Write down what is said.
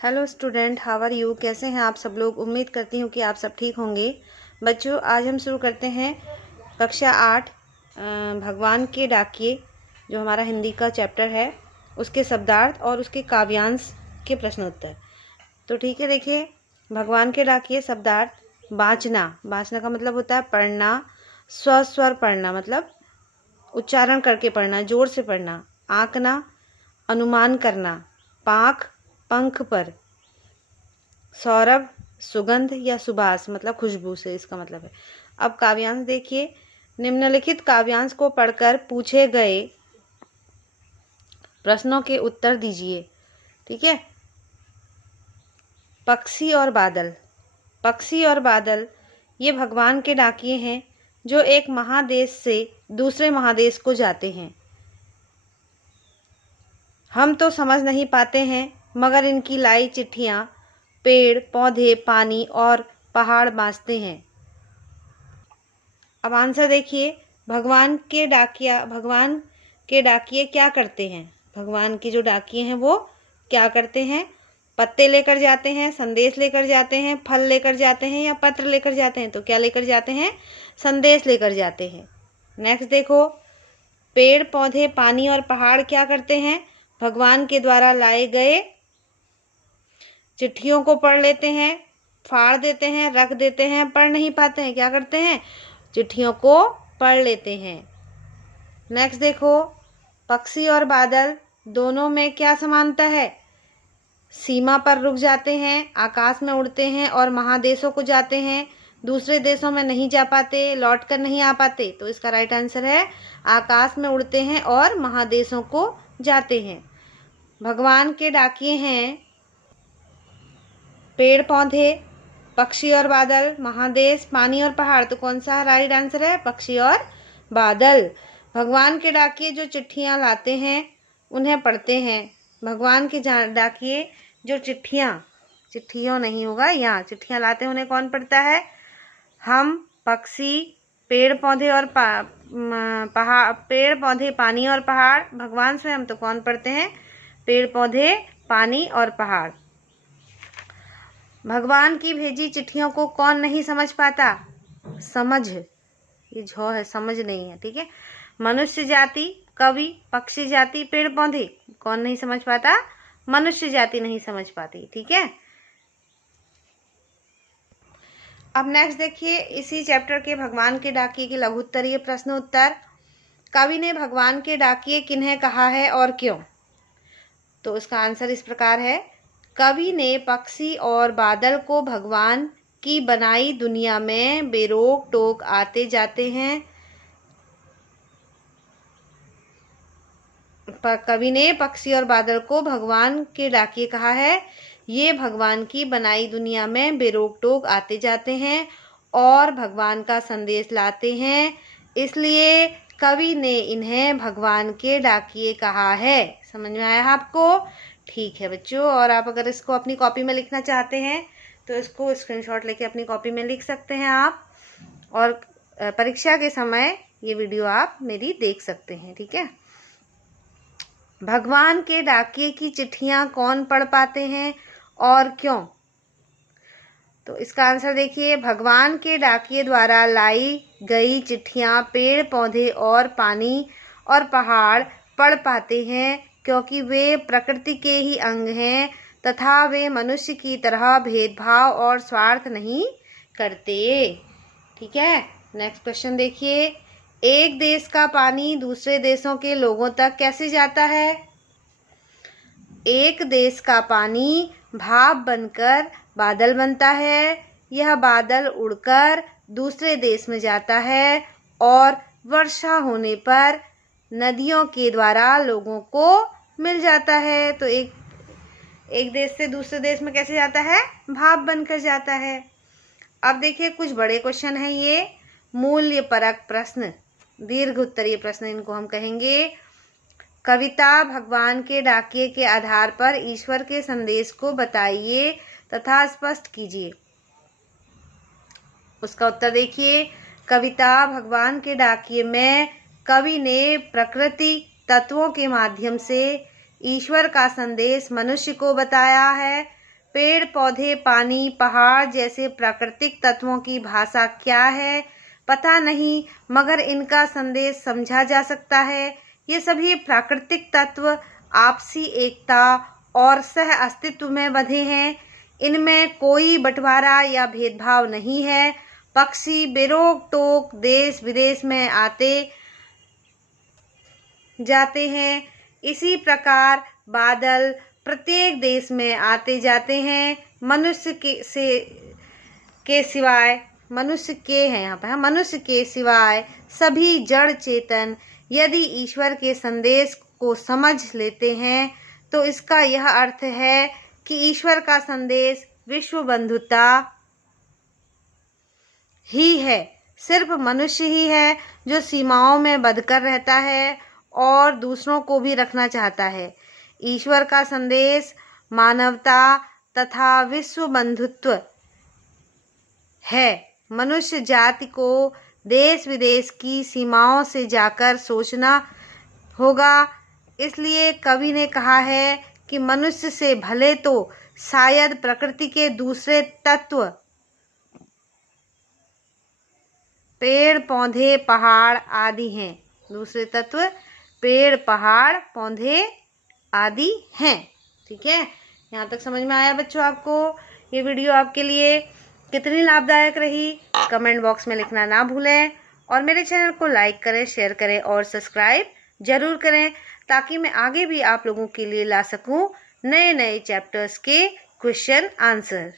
Hello student, how are you. कैसे हैं आप सब लोग। उम्मीद करती हूँ कि आप सब ठीक होंगे। बच्चों, आज हम शुरू करते हैं कक्षा 8 भगवान के डाकिए, जो हमारा हिंदी का चैप्टर है, उसके शब्दार्थ और उसके काव्यांश के प्रश्नोत्तर। तो ठीक है, देखिए, भगवान के डाकिए शब्दार्थ। बाँचना, बाँचना का मतलब होता है पढ़ना। स्वर पढ़ना मतलब उच्चारण करके पढ़ना, जोर से पढ़ना। आँकना, अनुमान करना। पाँख, पंख पर। सौरभ, सुगंध या सुबास मतलब खुशबू से, इसका मतलब है। अब काव्यांश देखिए। निम्नलिखित काव्यांश को पढ़कर पूछे गए प्रश्नों के उत्तर दीजिए। ठीक है। पक्षी और बादल। पक्षी और बादल ये भगवान के डाकिए हैं, जो एक महादेश से दूसरे महादेश को जाते हैं। हम तो समझ नहीं पाते हैं, मगर इनकी लाई चिट्ठियाँ पेड़, पौधे, पानी और पहाड़ बाँचते हैं। अब आंसर देखिए। भगवान के डाकिए क्या करते हैं। भगवान के जो डाकिए हैं वो क्या करते हैं। पत्ते लेकर जाते हैं, संदेश लेकर जाते हैं, फल लेकर जाते हैं या पत्र लेकर जाते हैं। तो क्या लेकर जाते हैं, संदेश लेकर जाते हैं। नेक्स्ट देखो, पेड़, पौधे, पानी और पहाड़ क्या करते हैं, भगवान के द्वारा लाए गए चिट्ठियों को पढ़ लेते हैं, फाड़ देते हैं, रख देते हैं, पढ़ नहीं पाते हैं, क्या करते हैं, चिट्ठियों को पढ़ लेते हैं। नेक्स्ट देखो, पक्षी और बादल दोनों में क्या समानता है। सीमा पर रुक जाते हैं, आकाश में उड़ते हैं और महादेशों को जाते हैं। दूसरे देशों में नहीं जा पाते, लौट कर नहीं आ पाते। तो इसका राइट आंसर है आकाश में उड़ते हैं और महादेशों को जाते हैं। भगवान के डाकिए हैं पेड़, पौधे, पक्षी और बादल, महादेश, पानी और पहाड़। तो कौन सा राइट आंसर है, पक्षी और बादल। भगवान के डाकिए जो चिट्ठियाँ लाते हैं उन्हें पढ़ते हैं। भगवान के डाकिए जो चिट्ठियों नहीं होगा, यहाँ चिट्ठियाँ लाते हैं, उन्हें कौन पढ़ता है, हम, पक्षी, पेड़, पौधे और पेड़, पौधे, पानी और पहाड़। भगवान स्वयं तो कौन पढ़ते हैं, पेड़, पौधे, पानी और पहाड़। भगवान की भेजी चिट्ठियों को कौन नहीं समझ पाता, समझ, ये झ है, समझ नहीं है। ठीक है। मनुष्य जाति, कवि, पक्षी जाति, पेड़, पौधे, कौन नहीं समझ पाता, मनुष्य जाति नहीं समझ पाती। ठीक है। अब नेक्स्ट देखिए, इसी चैप्टर के भगवान के डाकिए के लघु उत्तरीय प्रश्न उत्तर। कवि ने भगवान के डाकिए किन्हें कहा है और क्यों। तो इसका आंसर इस प्रकार है। कवि ने पक्षी और बादल को भगवान की बनाई दुनिया में बेरोक टोक आते जाते हैं। कवि ने पक्षी और बादल को भगवान के डाकिए कहा है। ये भगवान की बनाई दुनिया में बेरोक टोक आते जाते हैं और भगवान का संदेश लाते हैं, इसलिए कवि ने इन्हें भगवान के डाकिए कहा है। समझ में आया आपको। ठीक है बच्चों, और आप अगर इसको अपनी कॉपी में लिखना चाहते हैं तो इसको स्क्रीनशॉट लेके अपनी कॉपी में लिख सकते हैं आप, और परीक्षा के समय ये वीडियो आप मेरी देख सकते हैं। ठीक है। भगवान के डाकिए की चिट्ठियां कौन पढ़ पाते हैं और क्यों। तो इसका आंसर देखिए। भगवान के डाकिए द्वारा लाई गई चिट्ठियां पेड़, पौधे और पानी और पहाड़ पढ़ पाते हैं, क्योंकि वे प्रकृति के ही अंग हैं तथा वे मनुष्य की तरह भेदभाव और स्वार्थ नहीं करते। ठीक है। नेक्स्ट क्वेश्चन देखिए। एक देश का पानी दूसरे देशों के लोगों तक कैसे जाता है। एक देश का पानी भाप बनकर बादल बनता है। यह बादल उड़कर दूसरे देश में जाता है और वर्षा होने पर नदियों के द्वारा लोगों को मिल जाता है। तो एक देश से दूसरे देश में कैसे जाता है, भाप बनकर जाता है। अब देखिए, कुछ बड़े क्वेश्चन हैं ये। मूल्य परक प्रश्न, दीर्घ उत्तरीय प्रश्न इनको हम कहेंगे। कविता भगवान के डाकिए के आधार पर ईश्वर के संदेश को बताइए तथा स्पष्ट कीजिए। उसका उत्तर देखिए। कविता भगवान के डाकिए में कवि ने प्रकृति तत्वों के माध्यम से ईश्वर का संदेश मनुष्य को बताया है। पेड़ पौधे, पानी, पहाड़ जैसे प्राकृतिक तत्वों की भाषा क्या है पता नहीं, मगर इनका संदेश समझा जा सकता है। ये सभी प्राकृतिक तत्व आपसी एकता और सह अस्तित्व में बंधे हैं। इनमें कोई बंटवारा या भेदभाव नहीं है। पक्षी बेरोक टोक देश विदेश में आते जाते हैं। इसी प्रकार बादल प्रत्येक देश में आते जाते हैं। मनुष्य के सिवाय सभी जड़ चेतन यदि ईश्वर के संदेश को समझ लेते हैं तो इसका यह अर्थ है कि ईश्वर का संदेश विश्व बंधुता ही है। सिर्फ मनुष्य ही है जो सीमाओं में बंधकर रहता है और दूसरों को भी रखना चाहता है। ईश्वर का संदेश मानवता तथा विश्व बंधुत्व है। मनुष्य जाति को देश विदेश की सीमाओं से जाकर सोचना होगा। इसलिए कवि ने कहा है कि मनुष्य से भले तो शायद प्रकृति के दूसरे तत्व पेड़ पौधे पहाड़ आदि हैं। दूसरे तत्व पेड़ पहाड़ पौधे आदि हैं। ठीक है, यहाँ तक समझ में आया बच्चों आपको? ये वीडियो आपके लिए कितनी लाभदायक रही कमेंट बॉक्स में लिखना ना भूलें और मेरे चैनल को लाइक करें, शेयर करें और सब्सक्राइब जरूर करें ताकि मैं आगे भी आप लोगों के लिए ला सकूं नए नए चैप्टर्स के क्वेश्चन आंसर।